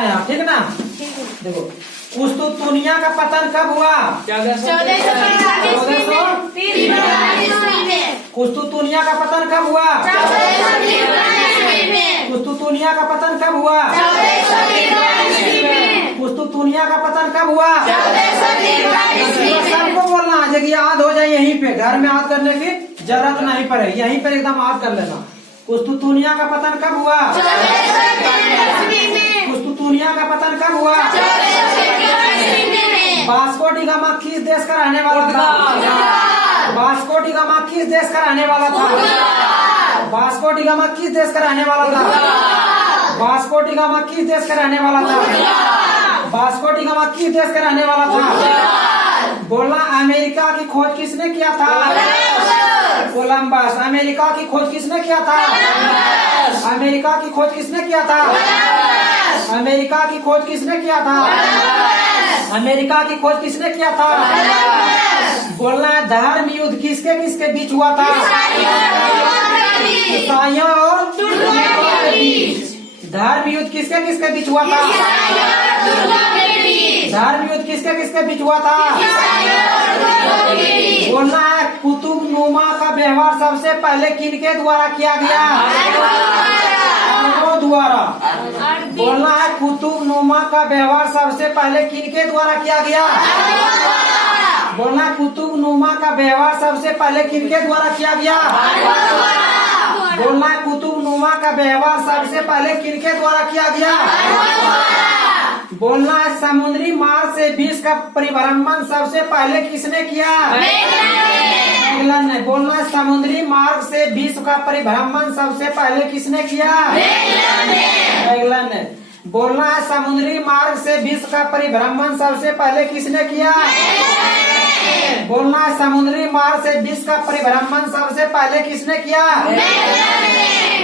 है यहाँ, ठीक ना। देखो कुस्तुतुनिया का पतन कब हुआ? 1443 कुस्तुतुनिया का पतन कब हुआ? कुस्तुतुनिया का पतन कब हुआ? कुस्तुतुनिया का पतन कब हुआ? सबको बोलना है कि याद हो जाए, यहीं पे घर में याद करने की जरूरत नहीं पड़े, यहीं पर एकदम याद कर लेना। कुस्तुतुनिया का पतन कब हुआ? कुस्तुतुनिया का पतन कब हुआ? वास्को डी गामा किस देश का रहने वाला था? वास्को डी गामा किस देश का रहने वाला था? वास्को डी गामा किस देश का रहने वाला था? वास्को डी गामा किस देश का रहने वाला था? वास्को डी गामा किस देश का रहने वाला था? बोला अमेरिका की खोज किसने किया था? कोलंबस। अमेरिका की खोज किसने किया था? अमेरिका की खोज किसने किया था? अमेरिका की खोज किसने किया था? अमेरिका की खोज किसने किया था? बोलना है धर्म युद्ध किसके किसके बीच हुआ था? ईसाइयों और तुर्कों के बीच। धर्म युद्ध किसके किसके बीच हुआ था? धर्म युद्ध किसके किसके बीच हुआ था? बोलना है कुतुबनुमा का व्यवहार सबसे पहले किनके द्वारा किया गया? अरबों द्वारा। बोलना है कुतुबनुमा का व्यवहार सबसे पहले किनके द्वारा किया गया? बोलना कुतुबनुमा का व्यवहार सबसे पहले किनके द्वारा किया गया? बोलना कुतुबनुमा का व्यवहार सबसे पहले किनके द्वारा किया गया? बोलना है समुद्री मार्ग से विश्व का परिभ्रमण सबसे पहले किसने किया? इंग्लैंड ने। बोलना है समुद्री मार्ग से विश्व का परिभ्रमण सबसे पहले किसने किया? इंग्लैंड ने। बोलना है समुद्री मार्ग से विश्व का परिभ्रमण सबसे पहले किसने किया? बोलना है समुद्री मार्ग से विश्व का परिभ्रमण सबसे पहले किसने किया?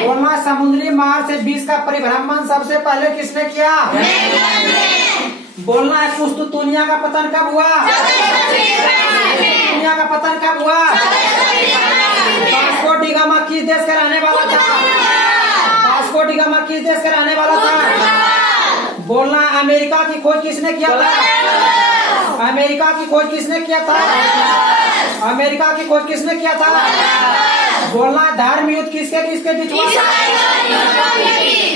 बोलना है समुद्री मार्ग से विश्व का परिभ्रमण सबसे पहले किसने किया? बोलना है कुस्तुतुनिया का पतन कब हुआ? कुस्तुतुनिया का पतन कब हुआ? वास्को डी गामा किस देश का रहने वाला था? वास्को डी गामा किस देश का रहने वाला था? बोलना है अमेरिका की खोज किसने किया था? अमेरिका की खोज किसने किया था? अमेरिका की खोज किसने किया था? बोलना धर्म युद्ध किसके किसके बीच हुआ था?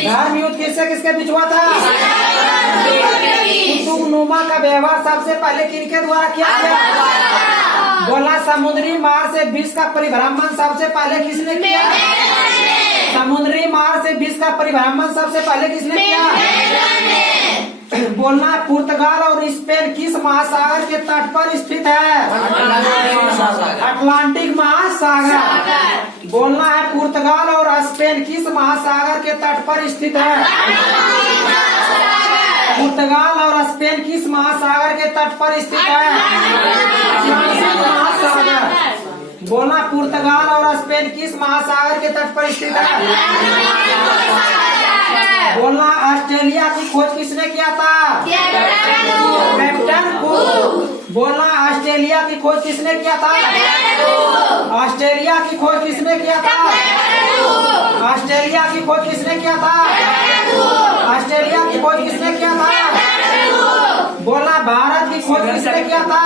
धर्म युद्ध किससे किसके बीच हुआ था? कुतुबनुमा का व्यवहार सबसे पहले किनके द्वारा किया गया? बोला समुद्री मार्ग से विश्व का परिभ्रमण सबसे पहले किसने किया? समुद्री मार्ग से विश्व का परिभ्रमण सबसे पहले किसने किया? बोलना पुर्तगाल और स्पेन किस महासागर के तट पर स्थित है? अटलांटिक महासागर। बोलना है पुर्तगाल और स्पेन किस महासागर के तट पर स्थित है? पुर्तगाल और स्पेन किस महासागर के तट पर स्थित है? अटलांटिक महासागर। बोलना पुर्तगाल और स्पेन किस महासागर के तट पर स्थित है? बोलना ऑस्ट्रेलिया की खोज किसने किया था? Captain cook. बोलना ऑस्ट्रेलिया की खोज किसने किया था? ऑस्ट्रेलिया की खोज किसने किया था? ऑस्ट्रेलिया की खोज किसने किया था? ऑस्ट्रेलिया की खोज किसने किया था? बोलना भारत की खोज किसने किया था?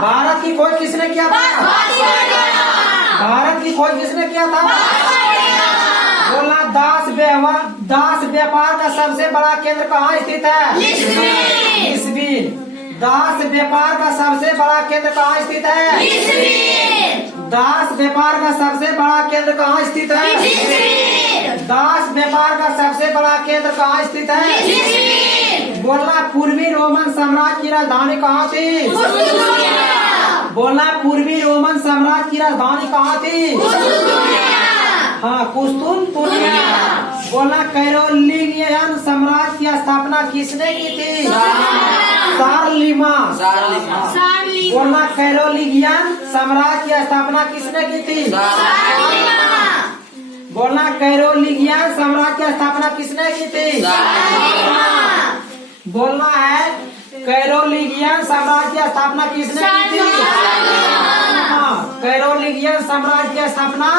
भारत की खोज किसने किया था? भारत की खोज किसने किया था? बोलना दास व्यापार का सबसे बड़ा केंद्र कहाँ स्थित है? लिस्बन। दास व्यापार का सबसे बड़ा केंद्र कहाँ स्थित है? दास व्यापार का सबसे बड़ा केंद्र कहाँ स्थित है? दास व्यापार का सबसे बड़ा केंद्र कहाँ स्थित है? बोलना पूर्वी रोमन साम्राज्य की राजधानी कहाँ थी? बोलना पूर्वी रोमन साम्राज्य की राजधानी कहाँ थी? हाँ, कुस्तुनतुनिया। बोलना कैरोलिनियन साम्राज्य की स्थापना किसने की थी? शारलेमेन। बोलना कैरोलिनियन साम्राज्य की स्थापना किसने की थी? बोलना कैरोलिनियन साम्राज्य की स्थापना किसने की थी? बोलना है कैरोलिनियन साम्राज्य की स्थापना किसने की थी? कैरोलिनियन साम्राज्य की स्थापना।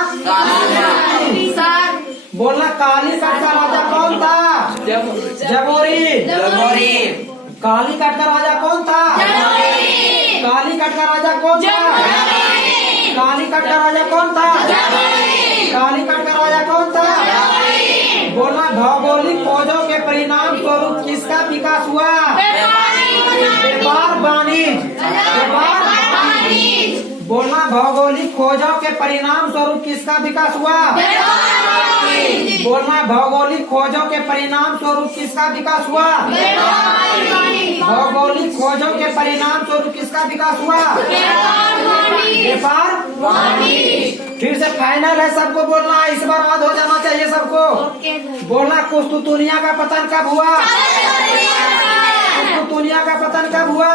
बोलना काली का राजा कौन था? जबोरी। कालीकट का राजा कौन था? कालीकट का राजा कौन था? कालीकट का राजा कौन था? कालीकट का राजा कौन था? बोलना भौगोलिक खोजों के परिणाम स्वरूप किसका विकास हुआ? व्यापार वाणिज्य। बोलना भौगोलिक खोजों के परिणाम स्वरूप किसका विकास हुआ? बोलना भौगोलिक खोजों के परिणाम स्वरूप किसका विकास हुआ? भौगोलिक खोजों के परिणाम स्वरूप किसका विकास हुआ? व्यापार। फिर से फाइनल है, सबको बोलना है, इस बार याद हो जाना चाहिए सबको। बोलना कुस्तुतुनिया का पतन कब हुआ? कुस्तुतुनिया का पतन कब हुआ?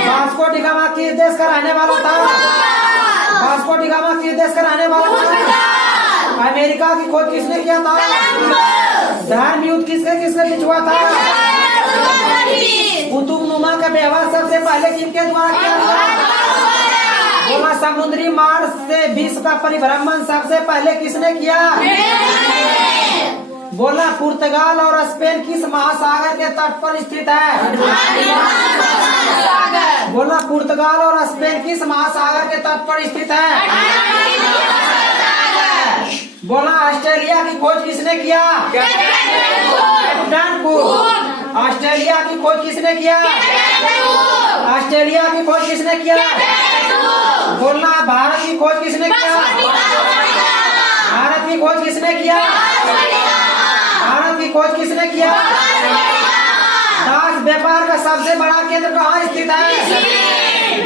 वास्को डी गामा किस देश का रहने वाला था? वास्को डी गामा किस देश का रहने वाला था? अमेरिका की खोज किसने किया था? धर्म युद्ध किसके किसके बीच हुआ था? कुतुबनुमा का व्यवहार सबसे पहले किनके द्वारा किया था? बोला समुद्री मार्ग से विश्व का परिभ्रमण सबसे पहले किसने किया? बोला पुर्तगाल और स्पेन किस महासागर के तट पर स्थित है? बोला पुर्तगाल और स्पेन किस महासागर के तट पर स्थित है? बोला ऑस्ट्रेलिया की खोज किसने किया? Captain cook. ऑस्ट्रेलिया की खोज किसने किया? ऑस्ट्रेलिया की खोज किसने किया? बोलना भारत की खोज किसने किया? भारत की खोज किसने किया? भारत की खोज किसने किया? दास व्यापार का सबसे बड़ा केंद्र कहाँ स्थित है?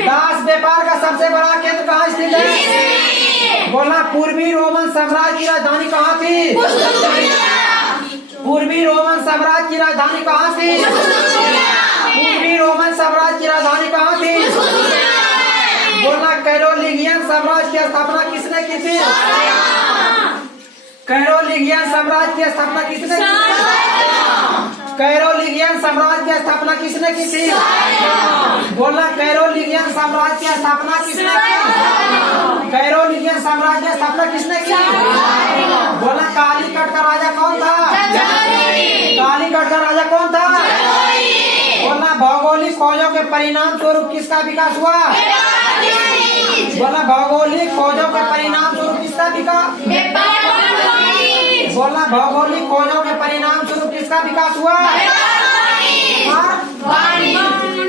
दास व्यापार का सबसे बड़ा केंद्र कहाँ स्थित है? बोलना पूर्वी रोमन साम्राज्य की राजधानी कहाँ थी? पूर्वी रोमन साम्राज्य की राजधानी कहाँ थी? पूर्वी रोमन साम्राज्य की राजधानी कहाँ थी? बोलना कैरोलिंगियन साम्राज्य की स्थापना किसने की थी? कैरोलिंगियन साम्राज्य की स्थापना किसने की थी? कैरोलिंगियन साम्राज्य की स्थापना किसने की थी? बोलना कैरोलिंगियन साम्राज्य की स्थापना किसने की? कैरोलिंगियन साम्राज्य की स्थापना किसने की? बोलना कालीकट का राजा कौन था? कालीकट का राजा कौन था? बोलना भौगोलिक खोजों के परिणाम स्वरूप किसका विकास हुआ? बोलना भौगोलिक खोजों के परिणाम स्वरूप किसका विकास? बोलना भौगोलिक खोजों के परिणाम स्वरूप किसका विकास हुआ?